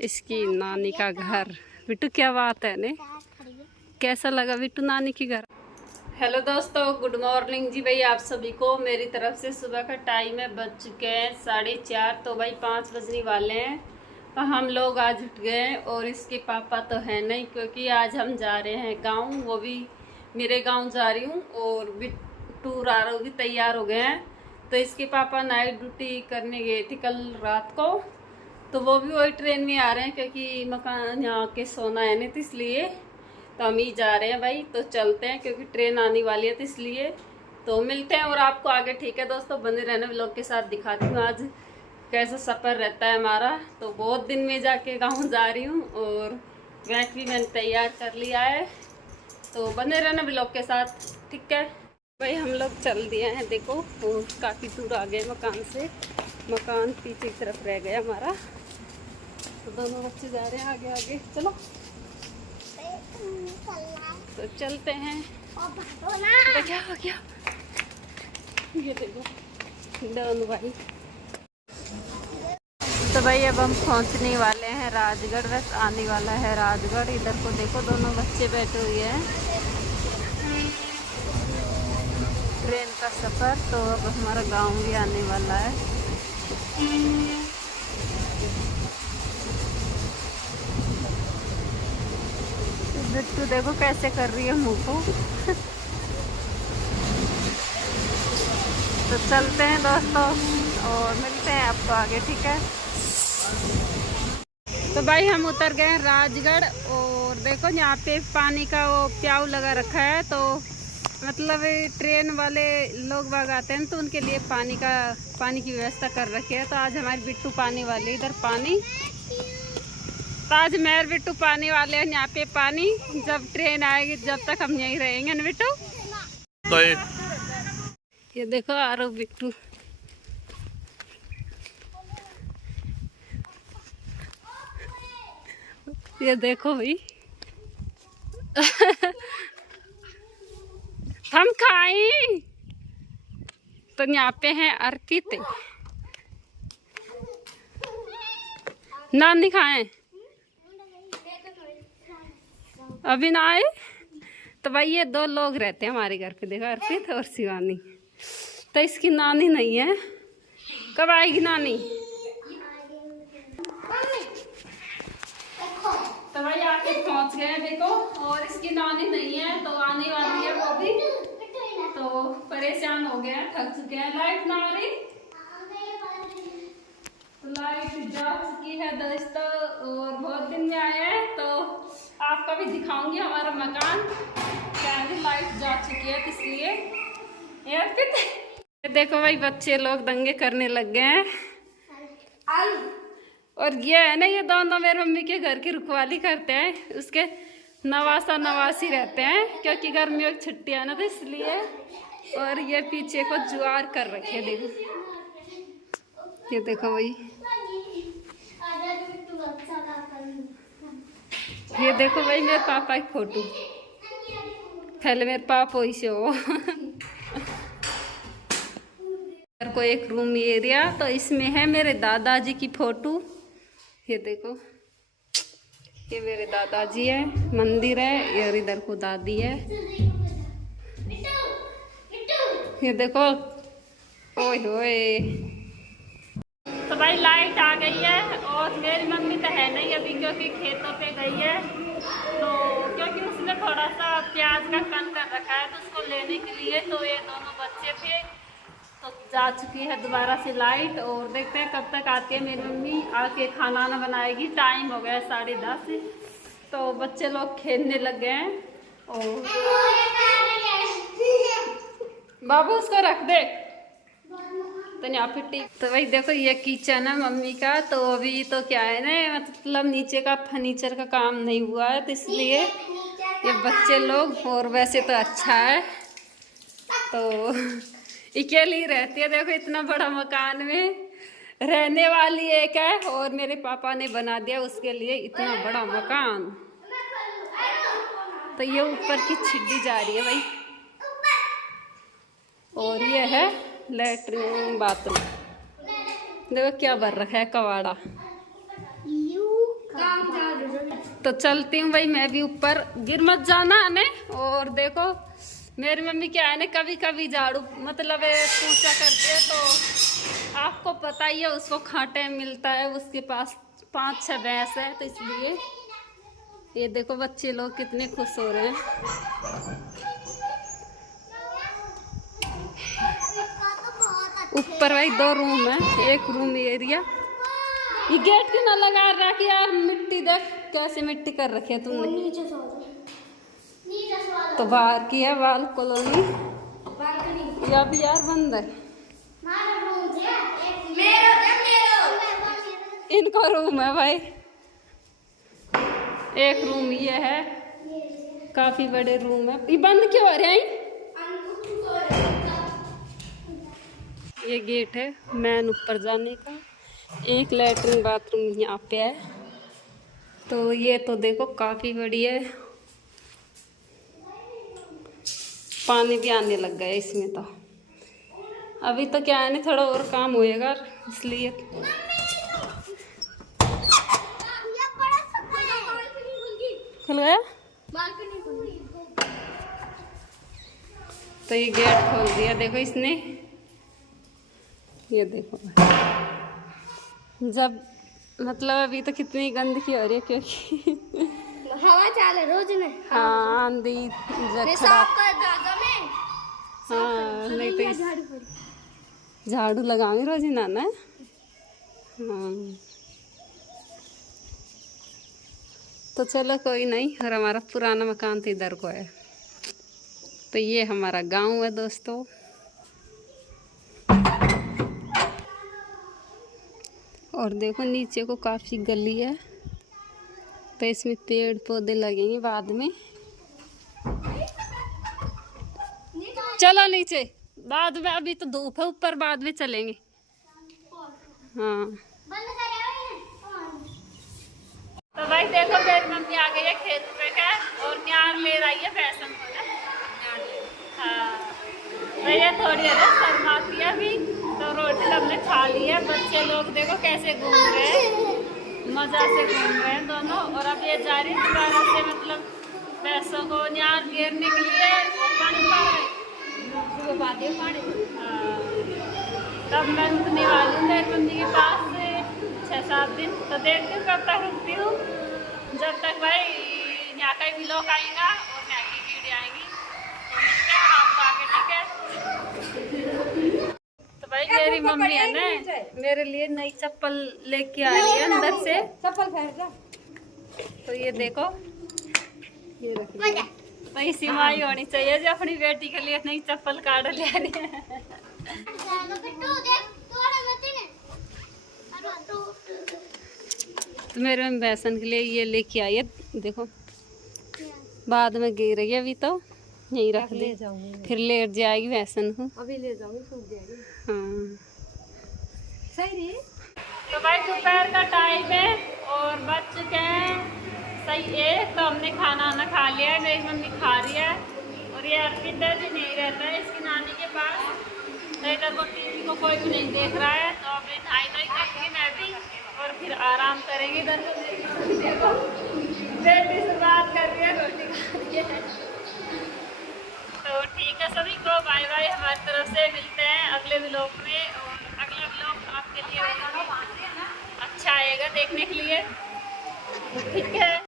इसकी नानी का घर। बिट्टू क्या बात है ने, कैसा लगा बिट्टू नानी की घर? हेलो दोस्तों, गुड मॉर्निंग जी भाई आप सभी को मेरी तरफ से। सुबह का टाइम है, बज चुके हैं 4:30, तो भाई 5 बजने वाले हैं। तो हम लोग आज उठ गए और इसके पापा तो है नहीं, क्योंकि आज हम जा रहे हैं गाँव, वो भी मेरे गाँव जा रही हूँ। और बिट्टू रारो भी तैयार हो गए हैं। तो इसके पापा नाइट ड्यूटी करने गए थे कल रात को, तो वो भी वही ट्रेन में आ रहे हैं, क्योंकि मकान यहाँ के सोना है नहीं, तो इसलिए तो हम ही जा रहे हैं भाई। तो चलते हैं क्योंकि ट्रेन आने वाली है, तो इसलिए तो मिलते हैं और आपको आगे। ठीक है दोस्तों, बने रहना, व्लॉग के साथ दिखाती हूँ आज कैसा सफ़र रहता है हमारा। तो बहुत दिन में जाके गाँव जा रही हूँ और बैग भी मैंने तैयार कर लिया है, तो बने रहना व्लॉग के साथ। ठीक है भाई, हम लोग चल दिए हैं, देखो और काफ़ी दूर आ गए मकान से। मकान पीछे की तरफ रह गया हमारा, तो दोनों बच्चे जा रहे हैं आगे आगे। चलो तो चलते हैं। क्या हो गया? ये देखो डॉन भाई। तो भाई अब हम पहुंचने वाले हैं राजगढ़, बस आने वाला है राजगढ़। इधर को देखो दोनों बच्चे बैठे हुए हैं। ट्रेन का सफ़र, तो अब हमारा गांव भी आने वाला है। बिट्टू देखो कैसे कर रही है मुंह को। तो चलते हैं दोस्तों और मिलते हैं आपको आगे। ठीक है, तो भाई हम उतर गए हैं राजगढ़ और देखो यहाँ पे पानी का वो प्याऊ लगा रखा है। तो मतलब ट्रेन वाले लोग बाग आते हैं तो उनके लिए पानी की व्यवस्था कर रखी है। तो आज हमारे बिट्टू पानी वाले इधर पानी, ताज महर बिट्टू पानी वाले हैं यहाँ पे पानी। जब ट्रेन आएगी जब तक हम यहीं रहेंगे ना बिट्टू। तो ये देखो आ रहा बिट्टू। ये देखो भाई हम खाई। तो यहाँ पे हैं अर्पित, नानी खाएं अभी ना आए। तो भाई ये 2 लोग रहते हैं हमारे घर पे, देखो अर्पित और शिवानी। तो इसकी नानी नहीं है, कब आएगी नानी? तो भाई आके पहुंच गए देखो, और इसकी नानी नहीं है, तो आने वाली है वो भी। तो परेशान हो गए, थक चुके हैं। लाइट ना आ रही, तो लाइट जा चुकी है दोस्तों, और बहुत दिन में आए हैं। तो आपका भी दिखाऊंगी हमारा मकान। क्या लाइट जा चुकी है, इसलिए यार फिर देखो भाई बच्चे लोग दंगे करने लग गए हैं। और ये है ना, ये दोनों मेरी मम्मी के घर की रुखवाली करते हैं, उसके नवासा नवासी रहते हैं, क्योंकि गर्मियों की छुट्टियां ना, तो इसलिए। और ये पीछे को जुआर कर रखे, देखो ये देखो भाई, ये देखो भाई मेरे पापा की फोटो। पहले मेरे पापा वैसे हो को एक रूम एरिया, तो इसमें है मेरे दादाजी की फोटो। ये देखो ये मेरे दादाजी है, मंदिर है, और इधर को दादी है। ये देखो ओए होए। तो भाई लाइट आ गई है, और मेरी मम्मी तो है नहीं अभी, क्योंकि खेतों पे गई है। तो क्योंकि उसने थोड़ा सा प्याज का कन कर रखा है, तो उसको लेने के लिए तो ये दोनों बच्चे थे। तो जा चुकी है दोबारा से लाइट, और देखते हैं कब तक आती है मेरी मम्मी, आके खाना ना बनाएगी। टाइम हो गया है 10:30, तो बच्चे लोग खेलने लग गए हैं। और बाबू उसको रख दे तो यहाँ पे। तो भाई देखो ये किचन है मम्मी का। तो अभी तो क्या है ना, मतलब नीचे का फर्नीचर का काम नहीं हुआ है, तो इसलिए ये बच्चे लोग। और वैसे तो अच्छा है, तो अकेली रहती है। देखो इतना बड़ा मकान में रहने वाली एक है, और मेरे पापा ने बना दिया उसके लिए इतना बड़ा मकान। तो ये ऊपर की छिड्डी जा रही है भाई, और ये है लेटरिन बाथरूम। देखो क्या भर रखा है कबाड़ा। तो चलती हूँ भाई मैं भी ऊपर, गिर मत जाना ने। और देखो मेरी मम्मी क्या है ना, कभी कभी झाड़ू मतलब पूछा करती है, तो आपको पता ही है उसको खाटे मिलता है, उसके पास 5-6 भैंस है, तो इसलिए ये देखो बच्चे लोग कितने खुश हो रहे हैं। ऊपर भाई 2 रूम है, एक रूम एरिया। ये गेट क्यों ना लगा रखी यार, मिट्टी देख कैसे मिट्टी कर रखी है तुमने। तो बाहर की है बाल कॉलोनी, या भी यार बंद है। इनका रूम है भाई, एक रूम ये है, काफी बड़े रूम है। ये बंद क्यों हो रहे हैं? ये गेट है मैन ऊपर जाने का, एक लैट्रिन बाथरूम यहाँ पे है। तो ये तो देखो काफी बड़ी है, पानी भी आने लग गया इसमें। तो अभी तो क्या है ना, थोड़ा और काम होएगा इसलिए। खुल गया तो ये गेट खोल दिया देखो इसने। ये देखो जब मतलब अभी तो कितनी गंदगी हो रही है, क्योंकि हवा चाल है रोज ने। हाँ आंधी हाँ, नहीं तो झाड़ू लगाऊंगी रोज ही नाना। हाँ तो चलो कोई नहीं। और हमारा पुराना मकान तो इधर को है। तो ये हमारा गांव है दोस्तों। और देखो नीचे को काफ़ी गली है, तो इसमें पेड़ पौधे लगेंगे बाद में। चलो नीचे बाद में, अभी तो धूप है ऊपर, बाद में चलेंगे। हाँ तो भाई देखो मेरी मम्मी आ गई है खेत पे का, और न्यार ले रही है भैंसन को। हाँ तो ये थोड़ी है शर्माती है अभी। तो रोटी हमने खा ली है, बच्चे लोग देखो कैसे घूम रहे हैं, मजा से घूम रहे हैं दोनों। और अब ये जा रही है दोबारा से मतलब भैंसों को न्यार घेरने के लिए, पानी पा रहे तब मैं रुकने वाली हूँ मेरी मम्मी के पास से 6-7 दिन। तो देखती हूँ कब तक रुकती हूँ, जब तक भाई यहाँ का भी लोग आएगा और यहाँ की वीडियो आएंगी। तो मिलते हैं आपको आगे, ठीक है। तो भाई मेरी मम्मी है ना मेरे लिए नई चप्पल लेके आई है अंदर से। चप्पल फेंक जा। तो ये देखो, ये रखिए। तो इसी माई होनी चाहिए जो अपनी बेटी के लिए नई चप्पल काट ले रही है। तो मेरे में भैंसन के लिए ये लेके आई है देखो, बाद में गिर रही है, अभी तो यहीं रख ले जाऊंगी, फिर लेट जाएगी भैंसन को। अभी ले जाऊंगी, सूख जाएगी। हाँ सही रे। तो भाई दोपहर का टाइम है और बच चुके हैं सही 1। तो हमने खाना खा लिया है, मेरी मम्मी खा रही है। और ये अर्पिता जी नहीं रहता है इसकी नानी के पास, तो इधर को टीवी को कोई भी नहीं देख रहा है। तो अभी नहाई धोई करूँगी मैं भी, और फिर आराम करेंगे। इधर को बेटी शुरुआत कर रही है रोटी खाने है। तो ठीक है सभी को बाय बाय हमारी तरफ से, मिलते हैं अगले व्लॉग में। और अगला व्लॉग आपके लिए अच्छा आएगा देखने के लिए, ठीक है।